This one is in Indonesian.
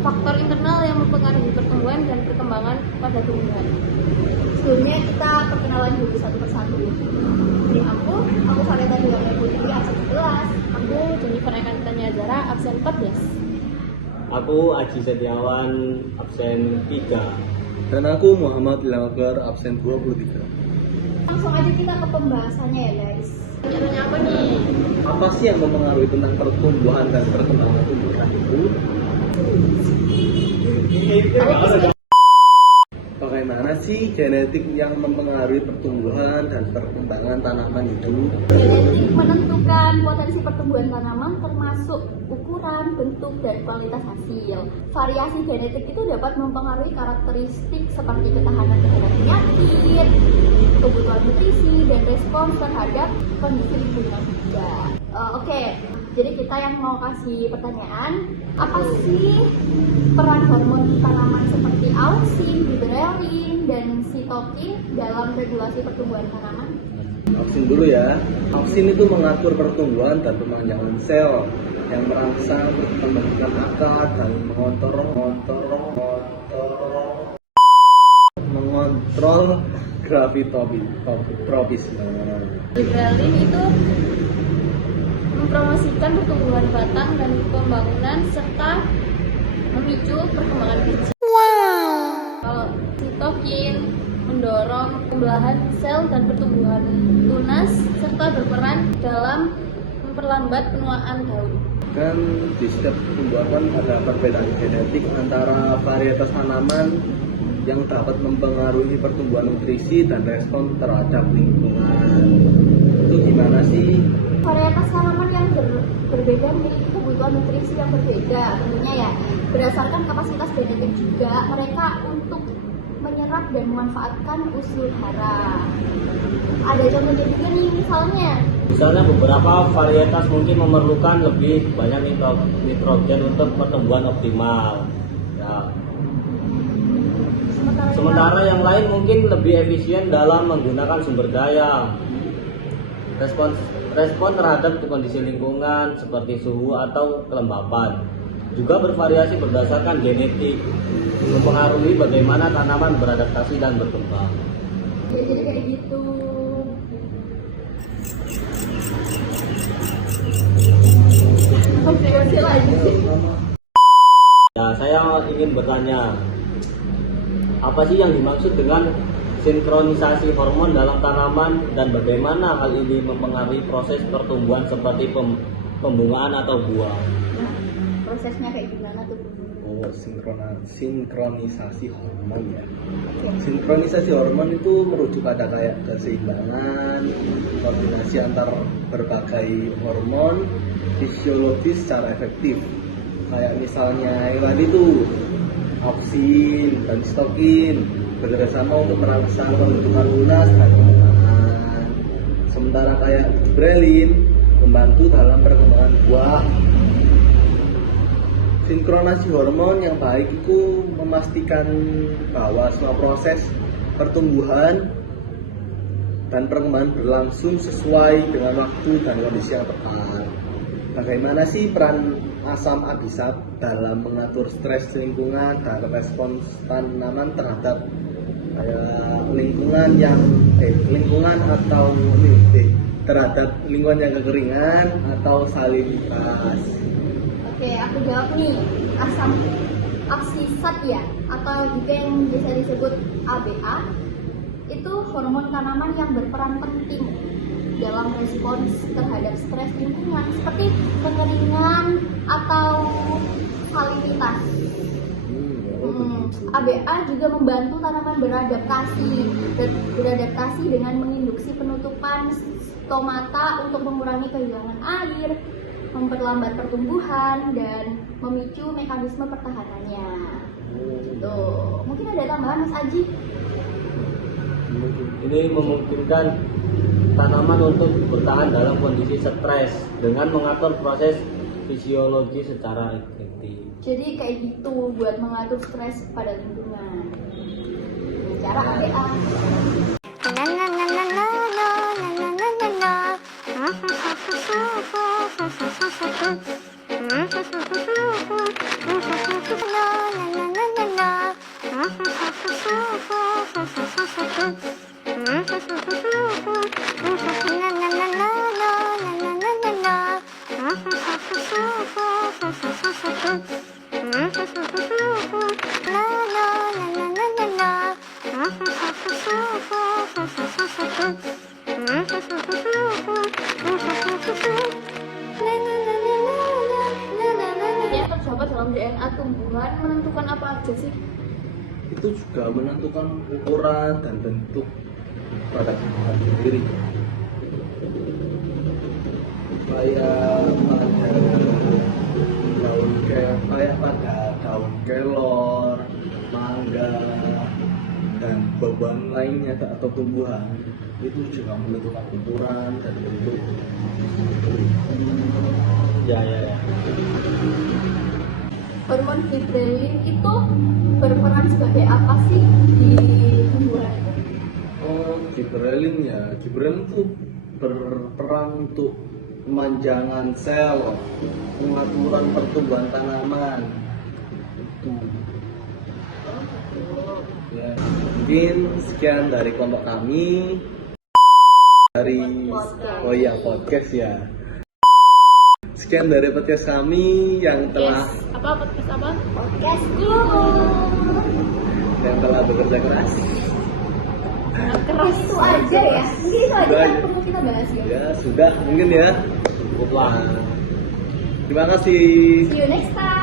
faktor internal yang mempengaruhi pertumbuhan dan perkembangan pada tumbuhan. Sebelumnya kita perkenalan dulu satu persatu. Ini aku Farida Diyana Putri, absen 11. Aku Jennifer Ekantania Zara, absen 14. Aku Aji Setiawan, absen 3. Dan aku Muhammad Ilham, absen 23. Langsung aja kita ke pembahasannya ya guys. Tanya apa nih? Apa sih yang mempengaruhi tentang pertumbuhan dan perkembangan tumbuhan itu? Bagaimana sih genetik yang mempengaruhi pertumbuhan dan perkembangan tanaman itu? Genetik menentukan potensi pertumbuhan tanaman termasuk ukuran, bentuk, dan kualitas hasil. Variasi genetik itu dapat mempengaruhi karakteristik seperti ketahanan terhadap penyakit, kebutuhan nutrisi, dan respons terhadap kondisi lingkungan juga. Oke, jadi kita yang mau kasih pertanyaan, apa sih peran hormon tanaman seperti auksin, giberellin, dan sitokin dalam regulasi pertumbuhan tanaman? Auksin dulu ya. Auksin itu mengatur pertumbuhan dan pemanjangan sel yang merangsang pembentukan akar dan mengontrol gravitotropisme. Giberellin itu mempromosikan pertumbuhan batang dan pembangunan serta memicu perkembangan biji. Kalau sitokin mendorong pembelahan sel dan pertumbuhan tunas serta berperan dalam memperlambat penuaan daun. Dan di setiap tumbuhan ada perbedaan genetik antara varietas tanaman yang dapat mempengaruhi pertumbuhan nutrisi dan respon terhadap lingkungan. Itu gimana sih? Varietas tanaman yang berbeda memiliki kebutuhan nutrisi yang berbeda tentunya ya. Berdasarkan kapasitas genetik juga mereka untuk menyerap dan memanfaatkan unsur hara. Ada contohnya juga nih, Misalnya beberapa varietas mungkin memerlukan lebih banyak nitrogen untuk pertumbuhan optimal. Ya. Sementara yang lain mungkin lebih efisien dalam menggunakan sumber daya. Respon terhadap kondisi lingkungan seperti suhu atau kelembapan juga bervariasi berdasarkan genetik, mempengaruhi bagaimana tanaman beradaptasi dan berkembang. jadi kayak gitu. Komplikasi lagi sih. Ya, saya ingin bertanya, apa sih yang dimaksud dengan sinkronisasi hormon dalam tanaman dan bagaimana hal ini mempengaruhi proses pertumbuhan seperti pembungaan atau buah? Nah, prosesnya kayak gimana tuh? Oh, sinkronisasi hormon ya. Sinkronisasi hormon itu merujuk pada kayak keseimbangan, koordinasi antar berbagai hormon fisiologis secara efektif. Kayak misalnya yang tadi tuh auksin dan sitokin bekerjasama untuk merangsang pembentukan tunas dan perkembangan. Sementara kayak giberellin membantu dalam perkembangan buah. Sinkronasi hormon yang baik itu memastikan bahwa semua proses pertumbuhan dan perkembangan berlangsung sesuai dengan waktu dan kondisi yang tepat. Bagaimana sih peran asam abisat dalam mengatur stres lingkungan dan respons tanaman terhadap lingkungan terhadap lingkungan yang kekeringan atau salinitas? Oke, aku jawab nih. Asam absisat ya, atau juga yang biasa disebut ABA, itu hormon tanaman yang berperan penting dalam respons terhadap stres lingkungan seperti kekeringan atau salinitas. ABA juga membantu tanaman beradaptasi dengan menginduksi penutupan stomata untuk mengurangi kehilangan air, memperlambat pertumbuhan, dan memicu mekanisme pertahanannya. Tuh, mungkin ada tambahan Mas Aji? Ini memungkinkan tanaman untuk bertahan dalam kondisi stres dengan mengatur proses fisiologi secara efektif. Jadi kayak gitu buat mengatur stres pada lingkungan. Cara ABA. menentukan apa aja sih? Itu juga menentukan ukuran dan bentuk pada tumbuhan sendiri. Kayak pada daun kelor, mangga, dan beban lainnya atau tumbuhan itu juga menentukan ukuran dan bentuk. Ya. Hormon giberellin itu berperan sebagai apa sih di tumbuhan itu? Oh, giberellin ya. Giberellin itu berperan untuk pemanjangan sel, pengaturan pertumbuhan tanaman. Itu. Ya, mungkin sekian dari kelompok kami dari podcast ya. Sekian dari podcast kami yang telah Podcast apa? Podcast dulu. yang telah bekerja keras. Keras itu aja ya. Mungkin itu aja yang perlu kita bahas ya. Ya sudah mungkin ya. Cukuplah. Terima kasih. See you next time.